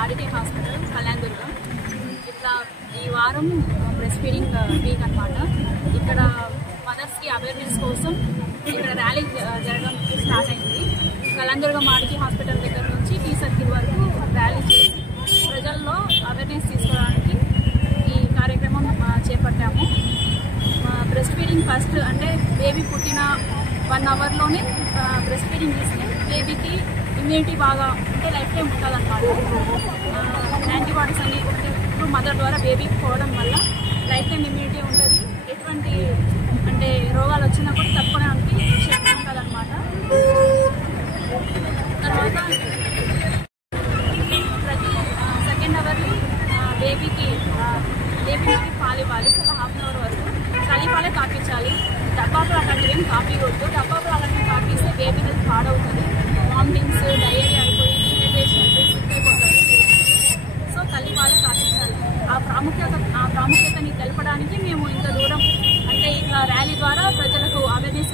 RDT hospital Kalyandurg. ఇట్లా ఈ వారం బ్రెస్ట్ ఫీడింగ్ వీక్ అన్నమాట. ఇక్కడ మదర్స్కి అవేర్నెస్ కోసం ఇక్కడ ర్యాలీ జరగడం స్టార్ట్ అయింది. కళ్యాణదుర్గం ఆర్డిటీ హాస్పిటల్ దగ్గర నుంచి టీ సర్కిల్ వరకు ర్యాలీ చేసి ప్రజల్లో అవేర్నెస్ తీసుకోవడానికి ఈ కార్యక్రమం చేపట్టాము. బ్రెస్ట్ ఫీడింగ్ ఫస్ట్ అంటే బేబీ పుట్టిన 1 అవర్లోనే బ్రెస్ట్ ఫీడింగ్ ఇస్తే బేబీకి ఇమ్యూనిటీ బాగా అంటే లైఫ్ టైం ఉంటుందన్నమాట. యాంటీబాడీస్ అన్ని ఇప్పుడు మదర్ ద్వారా బేబీకి పోవడం వల్ల లైఫ్ టైం ఇమ్యూనిటీ ఉంటుంది. ఎటువంటి అంటే రోగాలు వచ్చినా కూడా తట్టుకోవడానికి శక్తి ఉంటుంది అన్నమాట. తర్వాత ప్రతి సెకండ్ అవర్లీ బేబీకి పాలు ఇవ్వాలి. ఒక ½ అవర్ వరకు తల్లిపాలే కాపించాలి. డబ్బాలు అలాంటివి ఏం కాపీకూడదు. డబ్బాలు అలాంటివి కాపిస్తే బేబీ హెల్త్ పాడవుతుంది. వామిటింగ్స్, డయేరియా అయిపోయి డిహైడ్రేషన్ అయిపోయి సిక్ అయిపోతుంది. సో తల్లిపాలే కాపించాలి. ఆ ప్రాముఖ్యతని తెలపడానికి మేము ఇంత దూరం అంటే ఇట్లా ర్యాలీ ద్వారా ప్రజలకు అవేర్నెస్